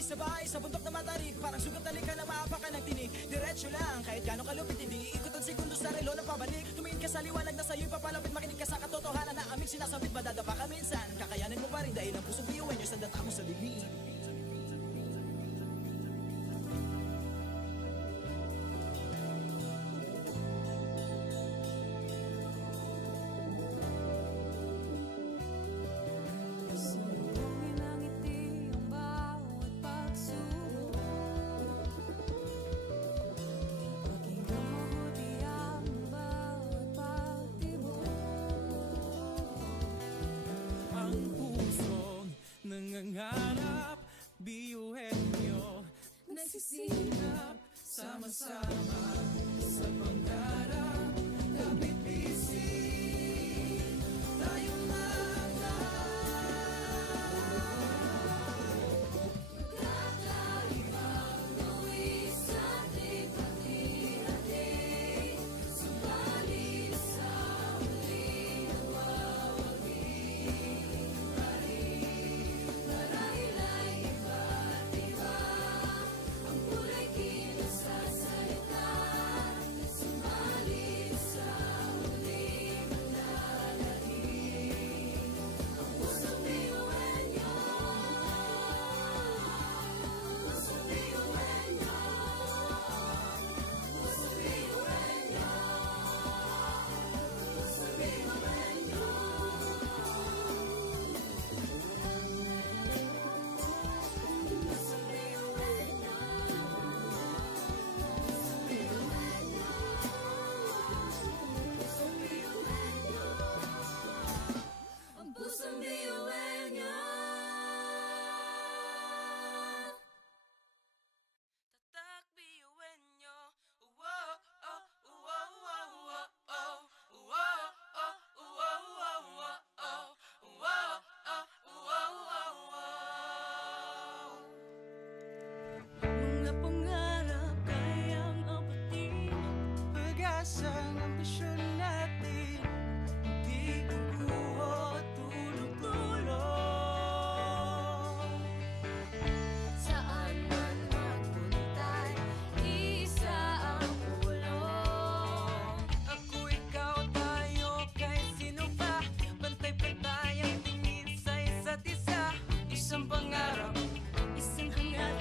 sabay-sabay sa bundok na matarik. Parang sugat na lika na maapakan ng tinig. Diretso lang, kahit gano'ng kalupit hindi ikot ang segundo sa relo na pabalik. Tumingin ka sa liwanag na sa'yo'y papalapit. Makinig ka sa katotohanan na aming sinasabit. Madadapa ka minsan, kakayanin mo pa rin dahil ang pusong biyuin nyo sa data mo sa dilim. Nangangarap, biyuhin nyo, nagsisilap, sama-sama sa pangarap. Kapit bisig, tayong Kakaibang luwi sa ating pati-hati, subalit sa huli nawawagi. Marahil ay iba't iba ang kulay kilos sa salita, subalit sa huli manlalahim ang pusong biyuhin niyo. Pusong biyuhin niyo. Pusong biyuhin niyo. Pusong biyuhin niyo. Pusong biyuhin niyo. Pusong biyuhin niyo. Ang pusong biyuhin niyo. tatak biyuhin nyo. Wow, oh, wow, wow, wow, oh. Wow, oh, wow, wow, wow, oh. Wow, oh, wow, wow, wow. Mga pangarap kayang abutin, pag-asa ng ambisyon natin, hindi guguho at tulog-tulog. Saan man magpuntay, isa ang ulong. Ako, ikaw, tayo, kahit sino pa, pantay-pantay ang tingin sa isa't isa. Isang pangarap, Isang hangat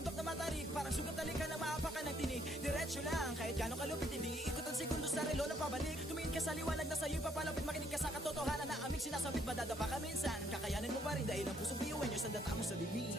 bundok na matarik, parang sugat na lika na maapakan ng tinig. Diretso lang, kahit gano'ng kalupit, hindi ikot ang segundo sa relo ng pabalik. Tumingin ka sa liwanag na sa'yo'y papalapit, makinig ka sa katotohanan na aming sinasabit, madadapa ka minsan. Kakayanin mo pa rin dahil ang pusong piyuwen nyo sa data mo sa bibig.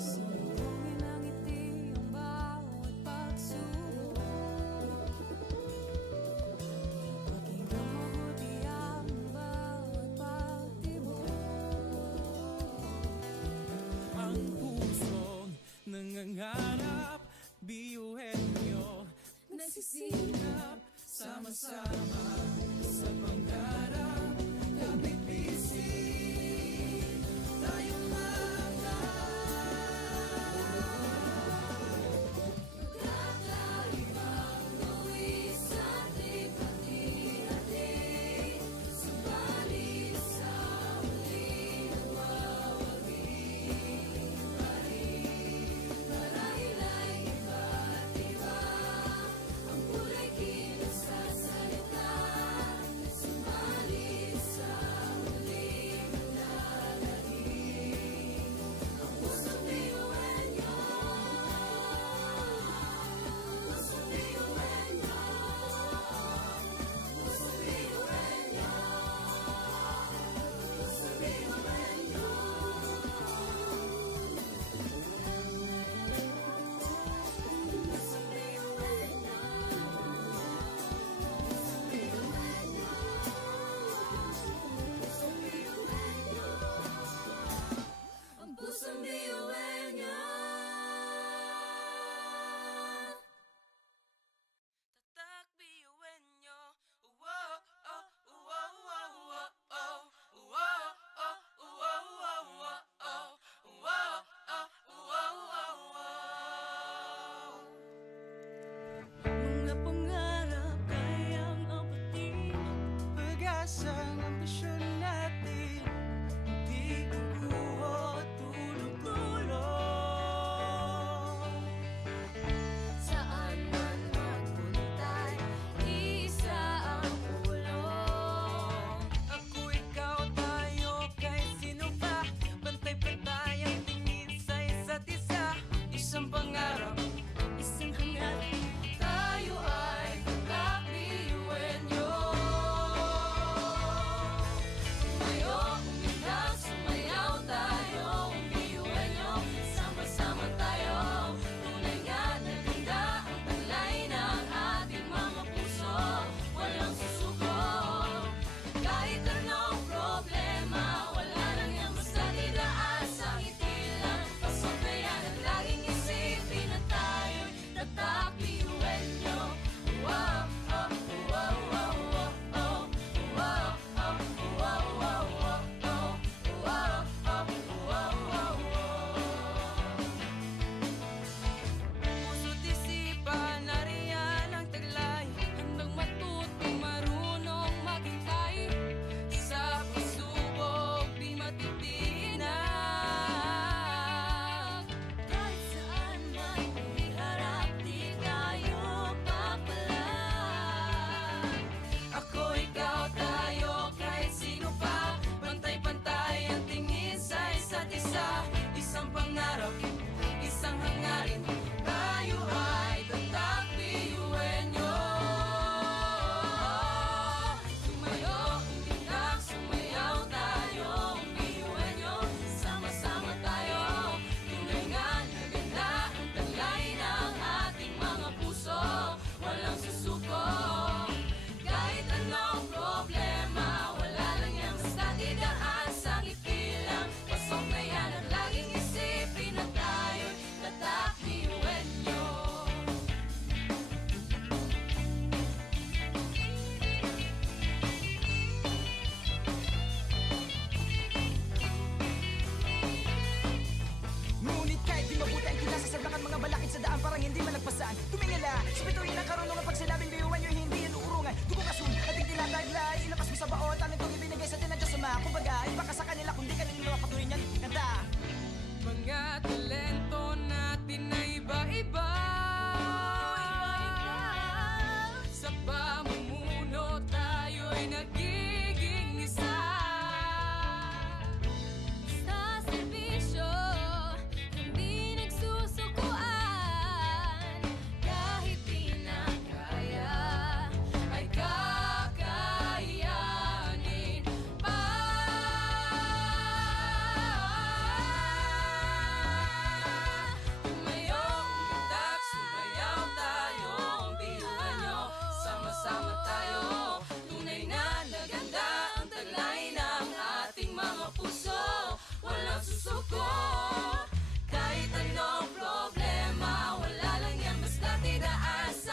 Sumbongin ang ngiti ang bawat pagsubok. Pakinggan mabuti ang bawat pagtibok. Ang pusong nangangarap, biyuhin nyo Nagsisilap sama-sama sa pangarap. Kapit bisig, tayong Kakaibang luwis at likha-hati. Subalit sa huli nagwawagi. Marahil ay iba't iba ang kulay kilos sa salita. Subalit sa huli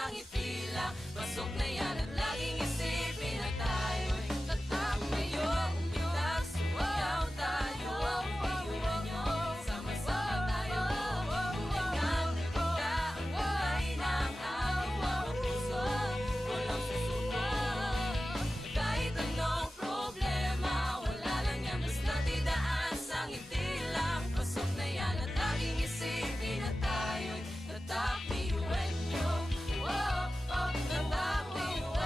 ang ngiti lang. Pasok na yan at laging isipin na tayo'y tatak ngayon. Bilang sumayaw tayo, iwan nyo, sama-sama tayo. Hanggang nakita ang kulay ng aking mga puso, walang susuko. Kahit anong problema, wala lang yan, basta't idaan sa ngiti lang. Pasok na yan at laging isipin na tayo'y tatak, me, you and you. Oh, oh, tatak, me, you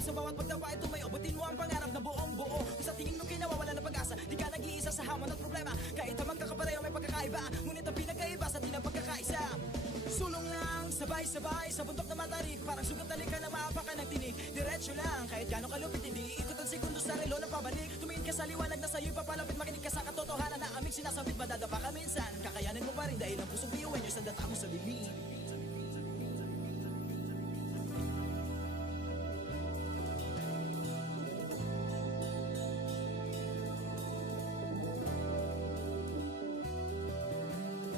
at sa bawat pagdapa ay tumayo. Abutin mo ang pangarap na buong buo. Kung sa tingin mo kinawawala ng pag-asa, di ka nag-iisa sa hamon at problema. Kahit na magkakapareho may pagkakaiba, ngunit ang pinagkaiba sa di na pagkakaisa. Sulong lang, sabay-sabay sa bundok na matarik. Parang sugat na lika na maapakan ng tinig. Diretso lang, kahit gano'ng kalupit, hindi ikot ang segundo sa relo na pabalik. Tumingin ka sa liwanag na sa'yo'y papalapit. Makinig ka sa katotohanan na aming sinasabit. Madadapa ka minsan, kakayanin mo pa rin dahil ang pusong biyuin nyo sa data mo sa bibig.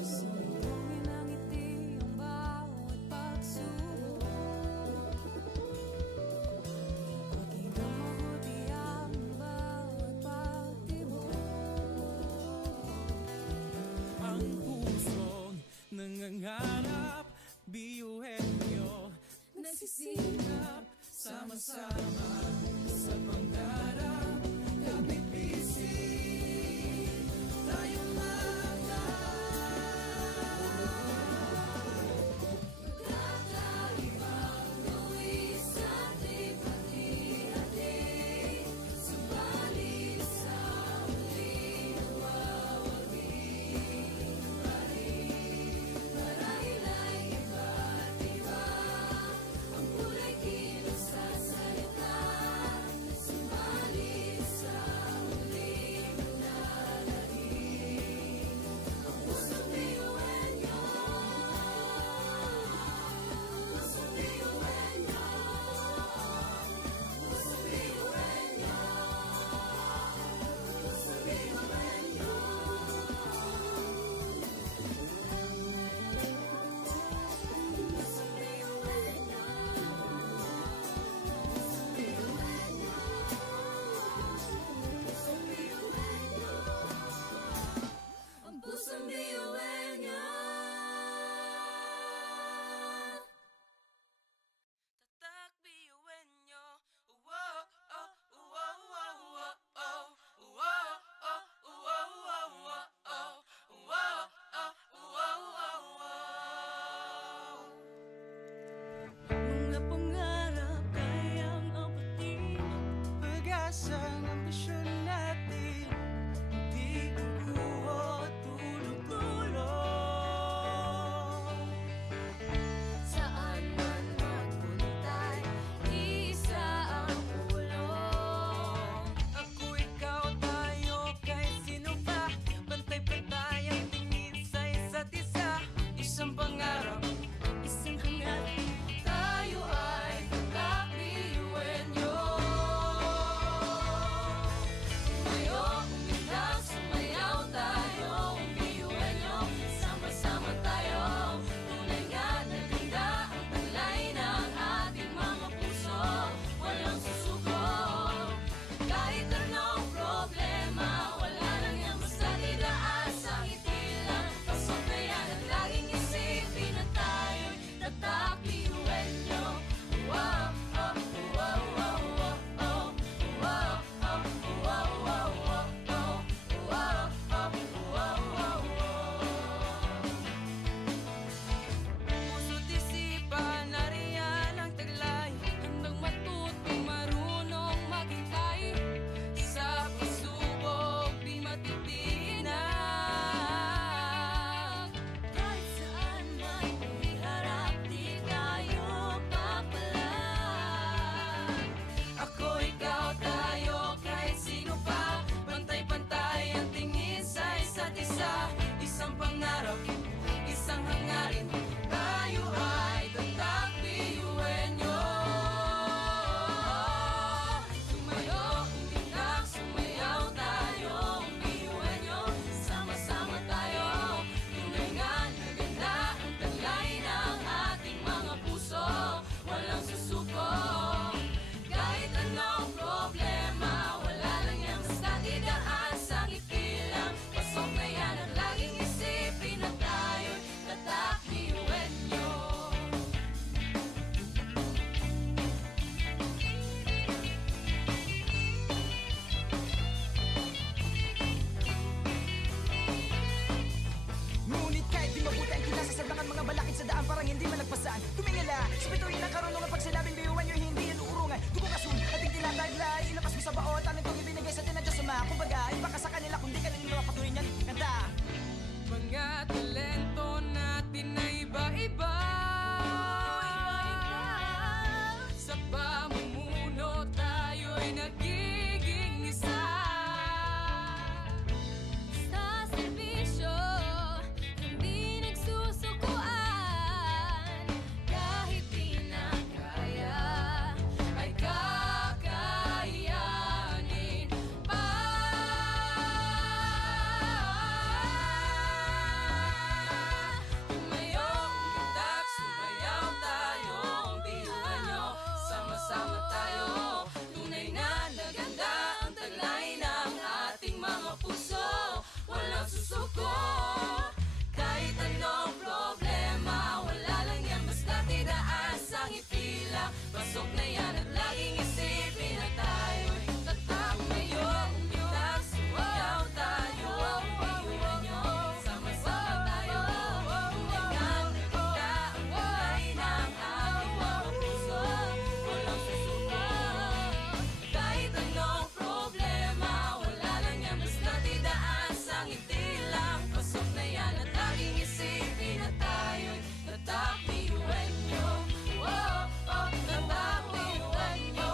Sumulungin ang ngiti ang bawat pagsubok. Pakinggan mabuti ang bawat pagtibok. Ang pusong nangangarap, biyuhin nyo Nagsisikap sama-sama sa pangarap. Kapipising tayong mga Kakaibang luwis sa ating pati-hati. Subalit sa muling nawawagi. Marahil ay iba't iba ang kulay kilos sa salita. Subalit sa muling nananahig. Ang pusong biyuin nyo. Pusong biyuin nyo. Pusong biyuin nyo. Pusong biyuin nyo. Pusong biyuin nyo. Pusong biyuin nyo. Pusong biyuin nyo. Ang pusong biyuin nyo. Tatak biyuin nyo. Wow, oh, wow, wow, wow, oh. Wow, oh, wow, wow, wow, oh. Wow, oh, wow, wow, wow. mga pangarap kayang abutin. Pag-asa ng ambisyon natin, di kukuha tulog-tulog. Saan man magpunta'y isa ang ulong. Ako, ikaw, tayo, kahit sino pa. Pantay-pantay ang tingin sa isa't isa. Isang pangarap, Isang hangat, tayo ay kakbiyuin nyo. na yan at laging isipin na tayo'y tatak ngayon. Itas, sumayaw tayo, iwan nyo. Sama-sama tayo, hanggang nakita ang kulay ng ating mga puso. Walang susuko. Kahit anong problema, wala lang yan, basta't idaan sa ngiti lang. Pasok na yan at laging isipin na tayo'y tatak, iwan nyo. Oh, oh, tatak, iwan nyo.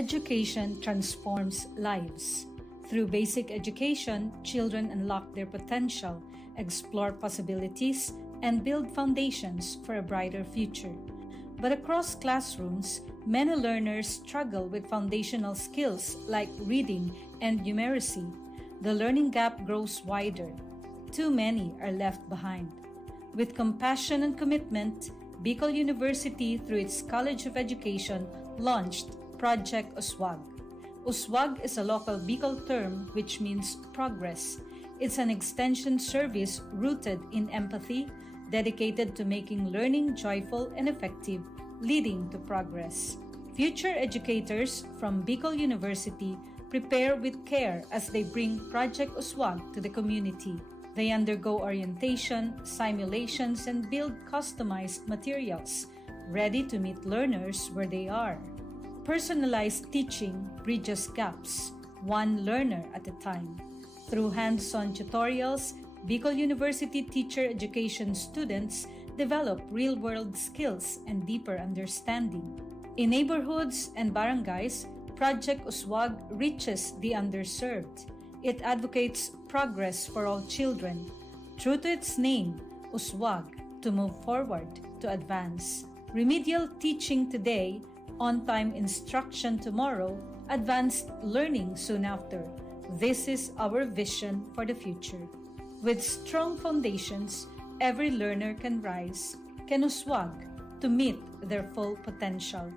Education transforms lives. Through basic education, children unlock their potential, explore possibilities, and build foundations for a brighter future. But across classrooms, many learners struggle with foundational skills like reading and numeracy. The learning gap grows wider. Too many are left behind. With compassion and commitment, Bicol University, through its College of Education, launched Project Uswag. Uswag is a local Bicol term which means progress. It's an extension service rooted in empathy, dedicated to making learning joyful and effective, leading to progress. Future educators from Bicol University prepare with care as they bring Project Uswag to the community. They undergo orientation, simulations, and build customized materials, ready to meet learners where they are. Personalized teaching bridges gaps, one learner at a time. Through hands-on tutorials, Bicol University teacher education students develop real-world skills and deeper understanding. In neighborhoods and barangays, Project Uswag reaches the underserved. It advocates progress for all children. True to its name, Uswag, to move forward, to advance. Remedial teaching today, on-time instruction tomorrow, advanced learning soon after. This is our vision for the future. With strong foundations, every learner can rise, can uswag, to meet their full potential.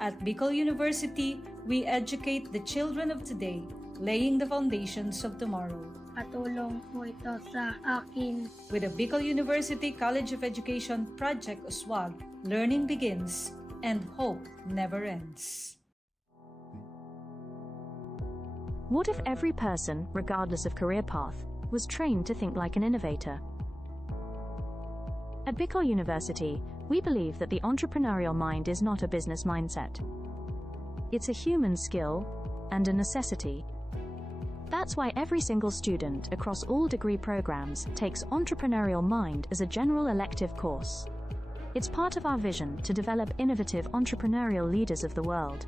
At Bicol University, we educate the children of today, laying the foundations of tomorrow. Patulong po ito sa akin. With the Bicol University College of Education Project Uswag, learning begins and hope never ends. What if every person, regardless of career path, was trained to think like an innovator? At Bicol University, we believe that the entrepreneurial mind is not a business mindset. It's a human skill and a necessity. That's why every single student across all degree programs takes Entrepreneurial Mind as a general elective course. It's part of our vision to develop innovative entrepreneurial leaders of the world.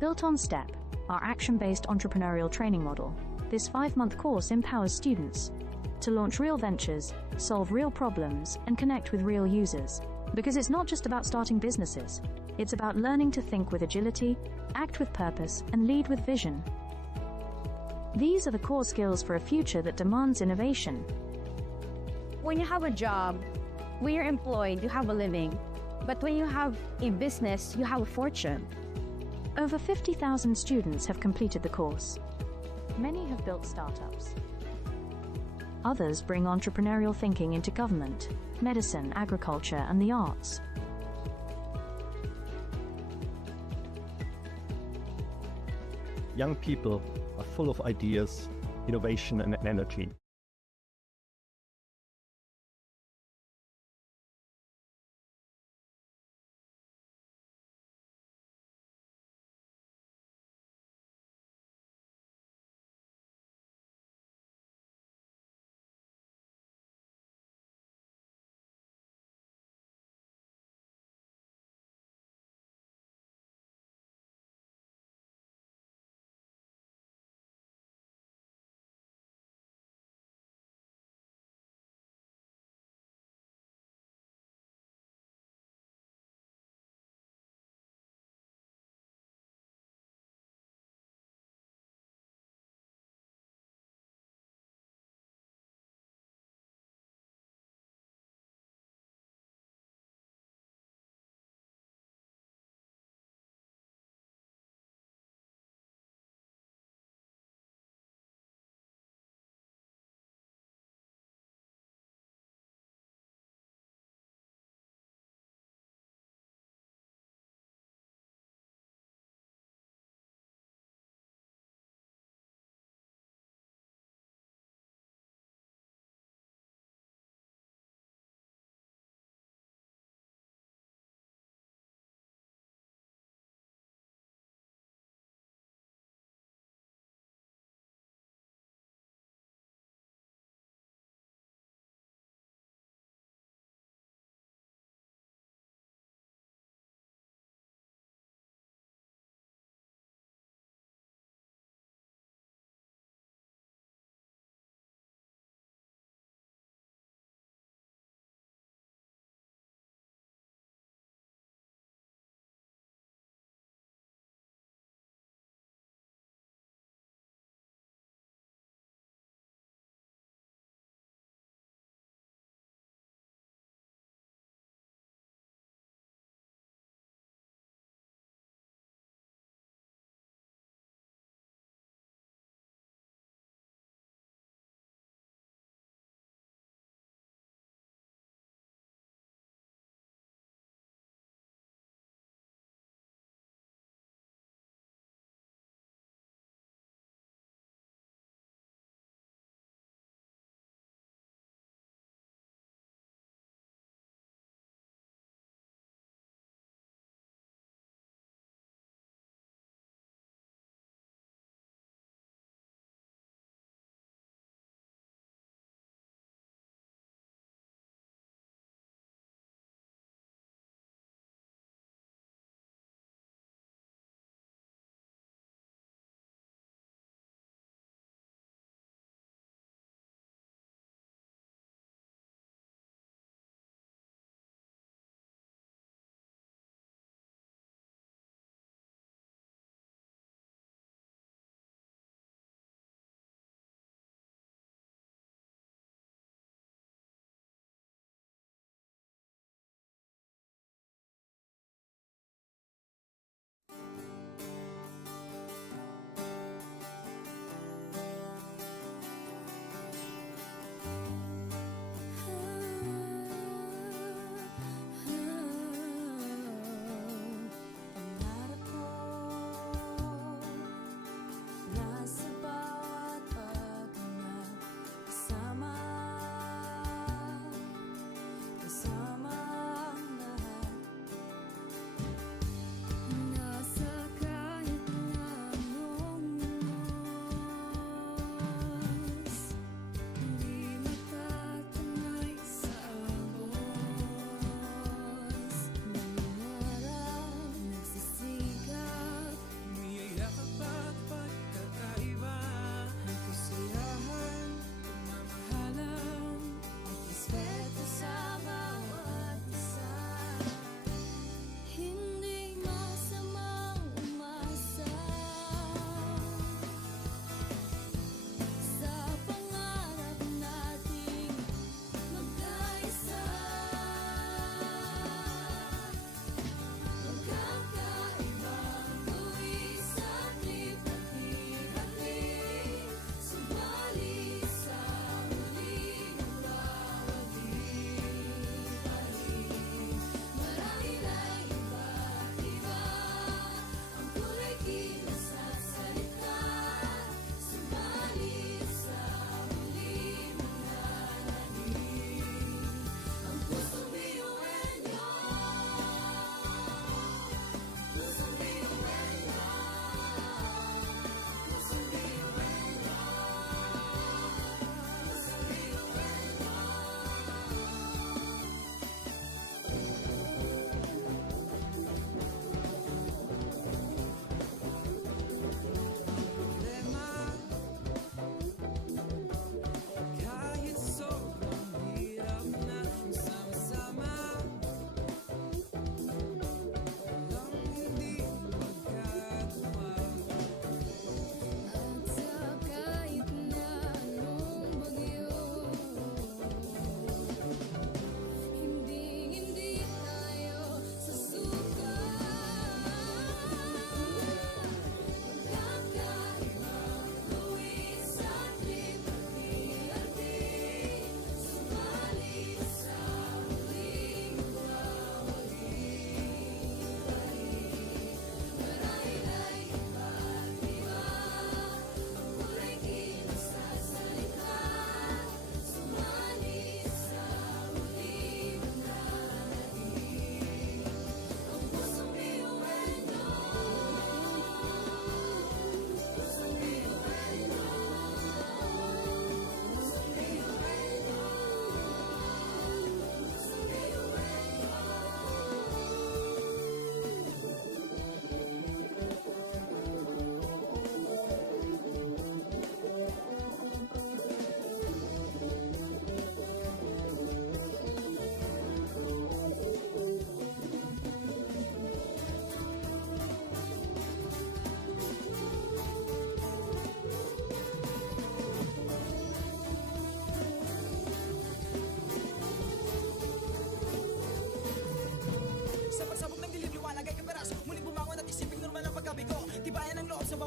Built on STEP, our action-based entrepreneurial training model, this 5-month course empowers students to launch real ventures, solve real problems, and connect with real users. Because it's not just about starting businesses, it's about learning to think with agility, act with purpose, and lead with vision. These are the core skills for a future that demands innovation. When you have a job, when you're employed, you have a living. But when you have a business, you have a fortune. Over 50,000 students have completed the course. Many have built startups. Others bring entrepreneurial thinking into government, medicine, agriculture, and the arts. Young people are full of ideas, innovation, and energy.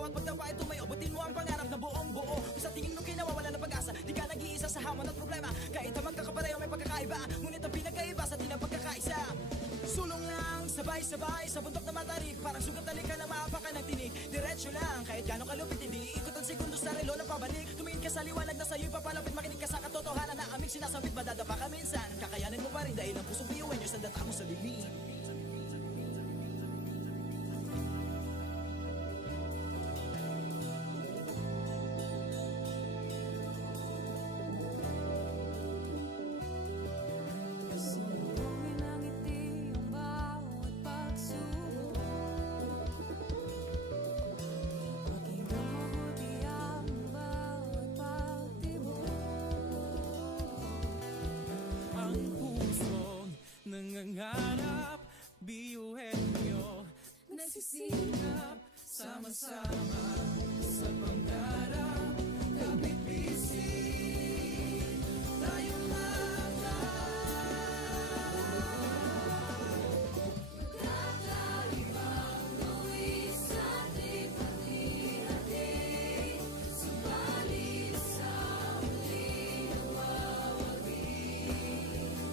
bawat pagtawa ay tumayo. Butin mo ang pangarap na buong buo. Kung sa tingin mo kinawawala ng pag-asa, di ka nag-iisa sa hamon at problema. Kahit na magkakapareho may pagkakaiba, ngunit ang pinagkaiba sa di na pagkakaisa. Sulong lang, sabay-sabay sa bundok na matarik. Parang sugat na lika na maapakan ng tinig. Diretso lang, kahit gano'ng kalupit, hindi ikot ang segundo sa relo na pabalik. Tumingin ka sa liwanag na sa'yo'y papalapit. Makinig ka sa katotohanan na aming sinasabit. Madadapa ka minsan, kakayanin mo pa rin dahil ang pusong biyuin nyo sa data mo sa dilim. Sumuhin ang ngiti ang bawat pagsubok. Pakinggan mabuti ang bawat pagtibok. Ang pusong nangangarap, biyuhin nyo nagsisikap, sama-sama sa pangarap. Kapit-bisig tayong mga Kakaibang luwis sa tripati-hati. Subalit sa muling nagwawagi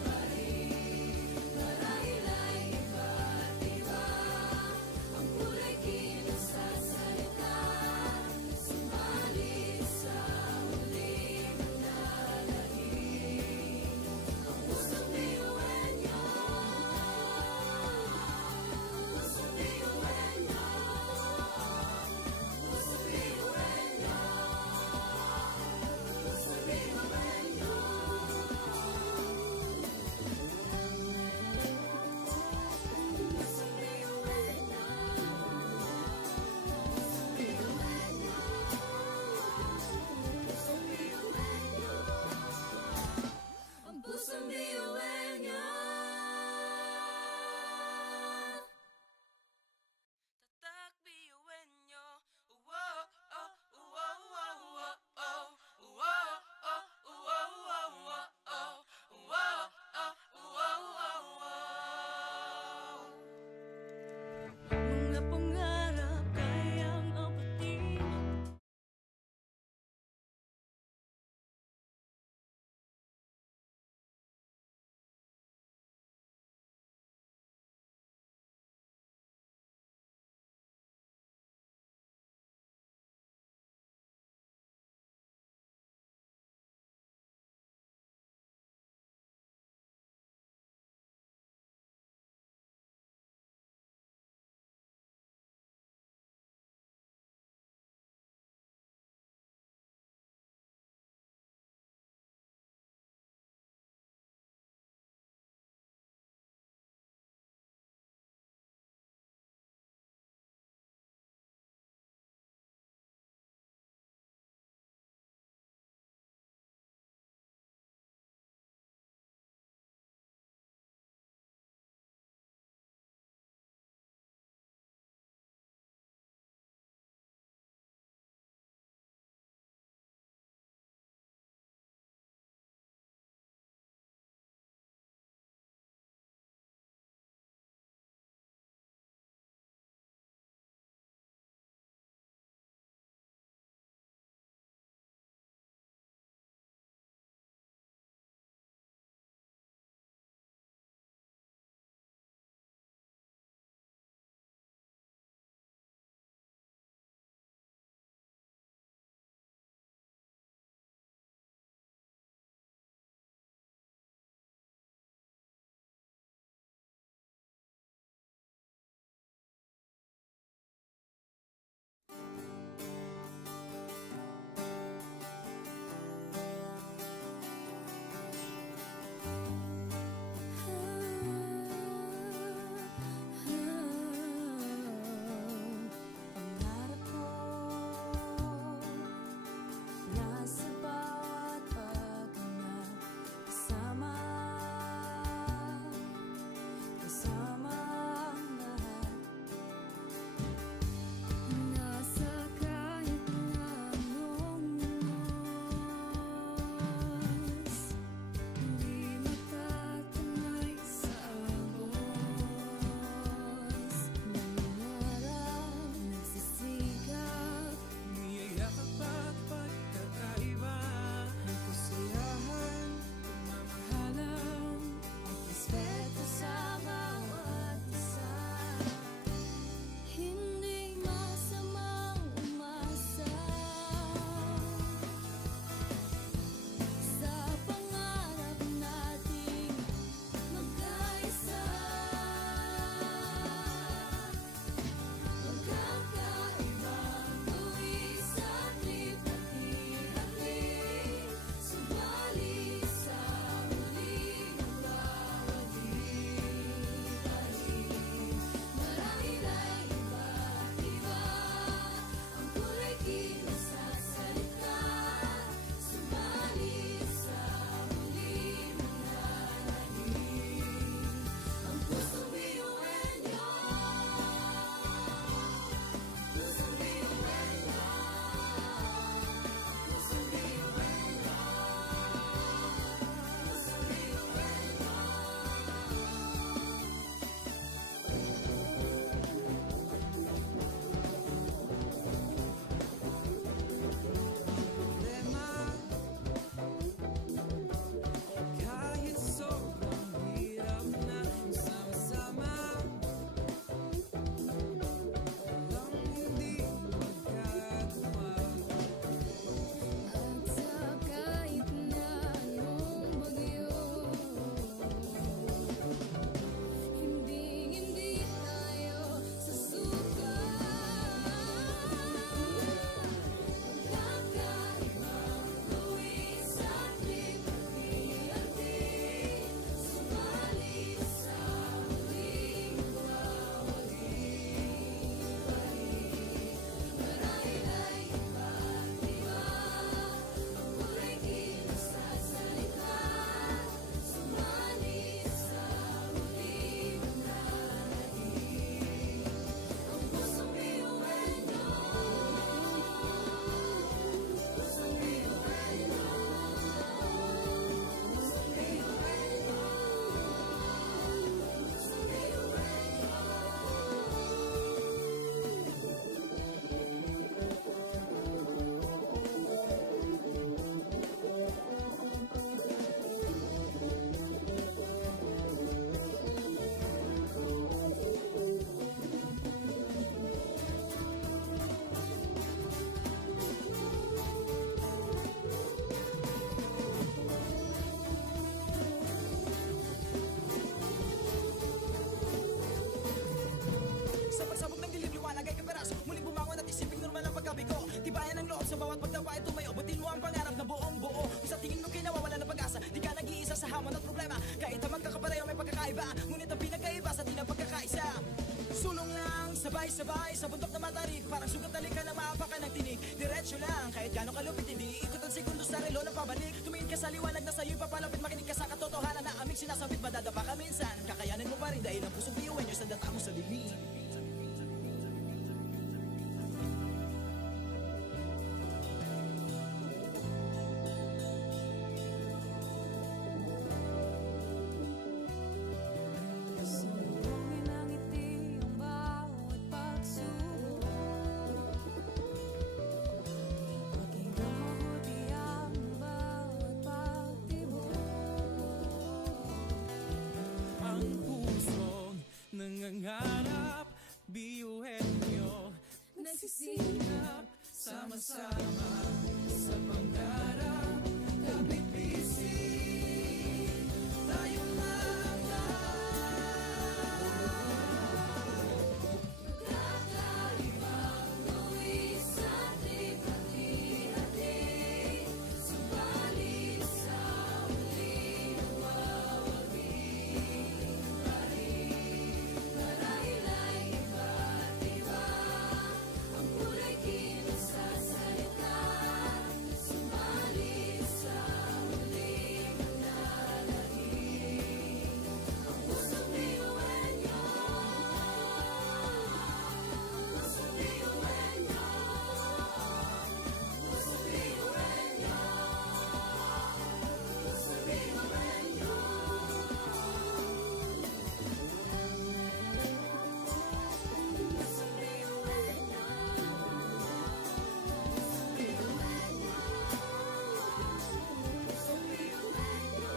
pa rin. Marahil ay iba't iba ang kulay kilos sa salita. Subalit sa muling naglalahim. Sabay-sabay sa bundok na matarik, parang sugat na lika na maapakan ng tinig. Diretso lang, kahit gano'ng kalupit, hindi ikot ang segundo sa relo na pabalik. Tumingin ka sa liwanag na sa'yo'y papalapit, makinig ka sa katotohanan na aming sinasabit. Madadapa ka minsan, kakayanin mo pa rin dahil ang pusong biyuin nyo sa data mo sa limit. Sumugin ang ngiti ang bawat pagsubok. Pakinggan mabuti ang bawat pagtibok. Ang pusong nangangarap, biyuhin nyo Nagsisikap, sama-sama sa pangarap. Kapit bisig, tayong kakaibang luwis at lipat-hati. Subalit sa huli mawawagi pa rin. Marahil ay iba't iba ang kulay kilos sa salita. Subalit sa huli manlalangin. Ang pusong biyuhin nyo, pusong biyuhin nyo, pusong biyuhin nyo, pusong biyuhin nyo. Pusong biyuhin nyo, pusong biyuhin nyo, pusong biyuhin nyo.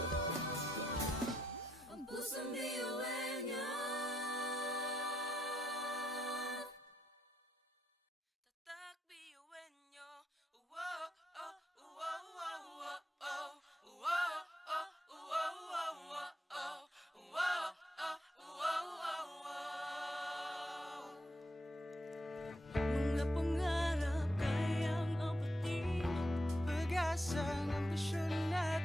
Ang pusong biyuhin nyo. Tatak biyuhin nyo. Wow, oh, wow, wow, wow, oh. Wow, oh, wow, wow, wow, oh. Wow, oh, wow, wow, wow. Mga pangarap kayang apatin, pag-asang ambisyon na